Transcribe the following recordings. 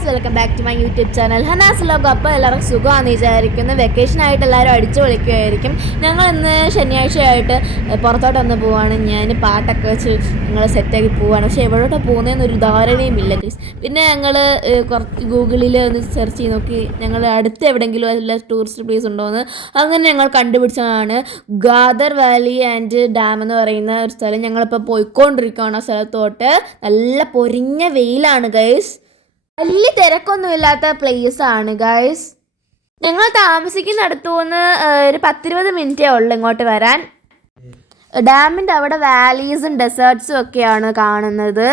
Guys welcome back to my YouTube channel Hanas vlog അപ്പോൾ എല്ലാവർക്കും സുഖമാണെന്ന് വിചാരിക്കുന്നു. വെക്കേഷൻ ആയിട്ട് എല്ലാവരും അടിച്ചു വിളിക്കുമായിരിക്കും ഞങ്ങൾ ഇന്ന് ശനിയാഴ്ചയായിട്ട് പുറത്തോട്ടൊന്ന് പോവാണ്. ഞാൻ പാട്ടൊക്കെ വെച്ച് ഞങ്ങൾ സെറ്റാക്കി പോവാണ്. പക്ഷേ എവിടോട്ടാണ് പോകുന്നതെന്ന് ഒരു ധാരണയും ഇല്ല ഗൈസ് പിന്നെ ഞങ്ങൾ കുറച്ച് ഗൂഗിളിൽ ഒന്ന് സെർച്ച് ചെയ്ത് നോക്കി. ഞങ്ങൾ അടുത്ത് എവിടെയെങ്കിലും വല്ല ടൂറിസ്റ്റ് പ്ലേസ് ഉണ്ടോയെന്ന് അങ്ങനെ ഞങ്ങൾ കണ്ടുപിടിച്ചതാണ്. ഗാദർ വാലി ആൻഡ് ഡാം എന്ന് പറയുന്ന ഒരു സ്ഥലം ഞങ്ങളിപ്പോൾ പോയിക്കൊണ്ടിരിക്കുകയാണ് ആ സ്ഥലത്തോട്ട്. നല്ല പൊരിഞ്ഞ വെയിലാണ് ഗൈസ് വലിയ തിരക്കൊന്നുമില്ലാത്ത പ്ലേസ് ആണ് ഗൈസ് ഞങ്ങൾ താമസിക്കുന്ന അടുത്തുനിന്ന് ഒരു പത്തിരുപത് മിനിറ്റേ ഉള്ളൂ ഇങ്ങോട്ട് വരാൻ. ഡാമിന്റെ അവിടെ വാലീസും ഡെസേർട്സും ഒക്കെയാണ് കാണുന്നത്.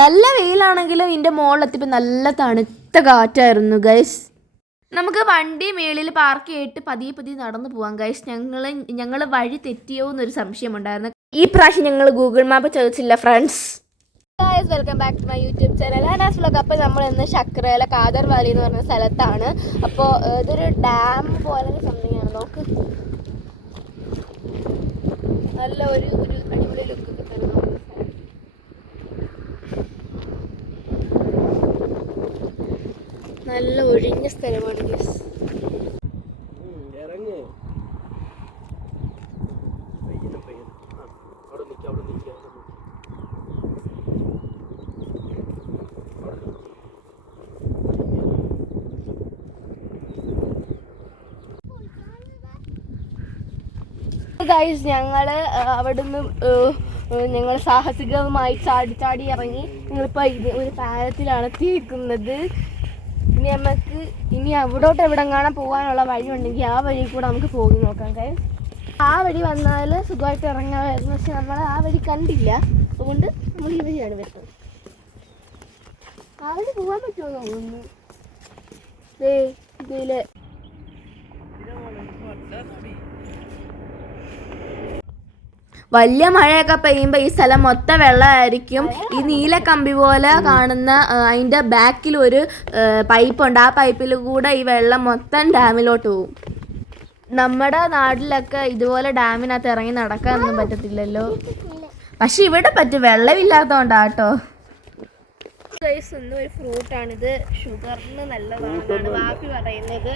നല്ല വെയിലാണെങ്കിലും ഇതിന്റെ മുകളിലെത്തിയപ്പോൾ നല്ല തണുത്ത കാറ്റായിരുന്നു ഗൈസ് നമുക്ക് വണ്ടി മേളിൽ പാർക്ക് ചെയ്തിട്ട് പതിയെ പതിയെ നടന്നു പോകാം ഗൈസ് ഞങ്ങൾ ഞങ്ങൾ വഴി തെറ്റിയോ എന്നൊരു സംശയമുണ്ടായിരുന്നു. ഈ പ്രാവശ്യം ഞങ്ങൾ ഗൂഗിൾ മാപ്പ് ചോദിച്ചില്ല friends guys welcome back to my YouTube channel Hanas vlog അപ്പോൾ നമ്മൾ ഇന്ന് ശക്രയിലെ കാദർ വാലി എന്ന് പറഞ്ഞ സ്ഥലത്താണ്. അപ്പോൾ ഇതൊരു ഡാം പോലെ സംതിങ് ആണ്. നോക്ക്. നല്ല ഒരു ഒരു അടിപൊളി ലുക്ക് സ്ഥലം. നല്ല ഒഴിഞ്ഞ സ്ഥലമാണ് ഗൈസ് ഇറങ്ങ് പയ്യനെ പയ്യനെ ആ അവിടെ നിൽക്കുക അവിടെ നിൽക്കുക ഗൈസ് ഞങ്ങൾ അവിടുന്ന് ഞങ്ങൾ സാഹസികമായി ചാടി ചാടി ഇറങ്ങി ഞങ്ങളിപ്പോൾ ഇത് ഒരു പാലത്തിലാണ് എത്തിയിരിക്കുന്നത്. ഇനി നമുക്ക് ഇനി അവിടോട്ട് എവിടെ കാണാൻ പോകാനുള്ള വഴി ഉണ്ടെങ്കിൽ ആ വഴി കൂടെ നമുക്ക് പോയി നോക്കാം ഗൈസ് ആ വഴി വന്നാൽ സുഖമായിട്ട് ഇറങ്ങാമായിരുന്നു. പക്ഷെ നമ്മൾ ആ വഴി കണ്ടില്ല. അതുകൊണ്ട് നമ്മൾ ഈ വഴിയാണ് വരുന്നത്. ആ വഴി പോകാൻ പറ്റുമോ തോന്നുന്നു. ഇതിൽ വലിയ മഴയൊക്കെ പെയ്യുമ്പോൾ ഈ സ്ഥലം മൊത്തം വെള്ളമായിരിക്കും. ഈ നീല കമ്പി പോലെ കാണുന്ന അതിന്റെ ബാക്കിൽ ഒരു പൈപ്പുണ്ട്. ആ പൈപ്പിൽ കൂടെ ഈ വെള്ളം മൊത്തം ഡാമിലോട്ട് പോകും നമ്മുടെ നാട്ടിലൊക്കെ ഇതുപോലെ ഡാമിനകത്ത് ഇറങ്ങി നടക്കാനൊന്നും പറ്റത്തില്ലല്ലോ. പക്ഷെ ഇവിടെ പറ്റും. വെള്ളമില്ലാത്തതുകൊണ്ടാട്ടോ ഒരു ഫ്രൂട്ടാണിത്. ഷുഗറിന് നല്ലതാണ്. വാപ്പി പറയുന്നത്.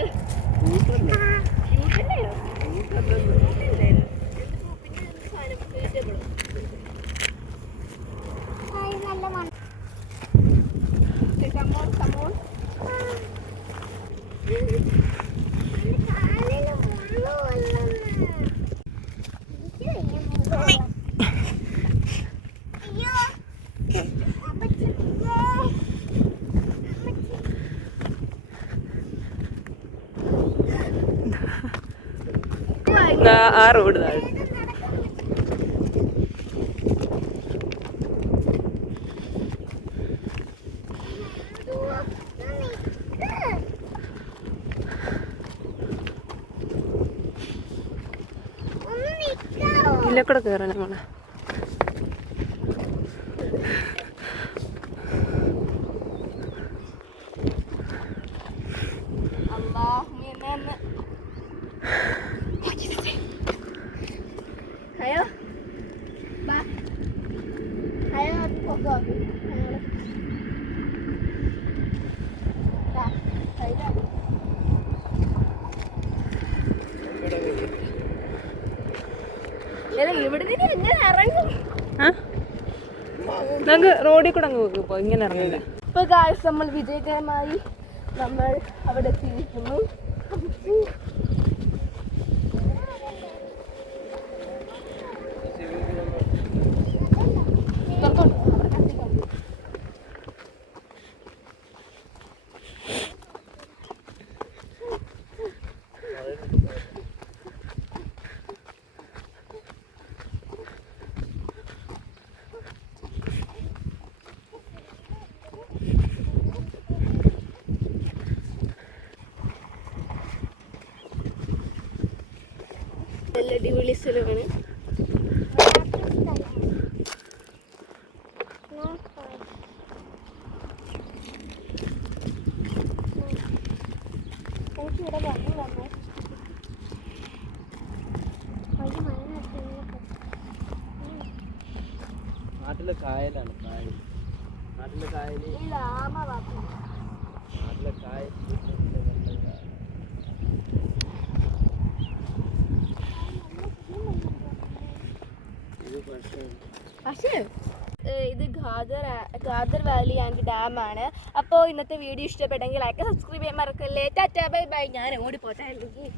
ആ റോഡ് താഴെ ഇതിലെ കൂടെ കയറാൻ നമ്മളെ Thank Ba. Ayo pogo. Ba. Ayo. ഇല്ല ഇവിടെ നിന്ന് എങ്ങനെ ഇറങ്ങും ആ നമുക്ക് റോഡിൽ കൂടെ അങ്ങ് പോ ഇങ്ങനെ ഇറങ്ങില്ല ഇപ്പൊ ഗായസ് നമ്മൾ വിജയകരമായി നമ്മൾ അവിടെ എത്തിയിരിക്കുന്നു. നല്ല അടിപൊളി സ്ഥലമാണ്. നാട്ടിലെ കായലാണ് കായൽ. നാട്ടിലെ കായൽ ഈ ലാമ വാപ്പ പക്ഷേ ഏഹ് ഇത് Khadar Khadar valley and dam ആണ്. അപ്പോൾ ഇന്നത്തെ വീഡിയോ ഇഷ്ടപ്പെട്ടെങ്കിൽ ലൈക്ക് സബ്സ്ക്രൈബ് ചെയ്യാൻ മറക്കല്ലേ. Tata bye bye. ഞാൻ ഓടി പോട്ടെ. അല്ലെങ്കിൽ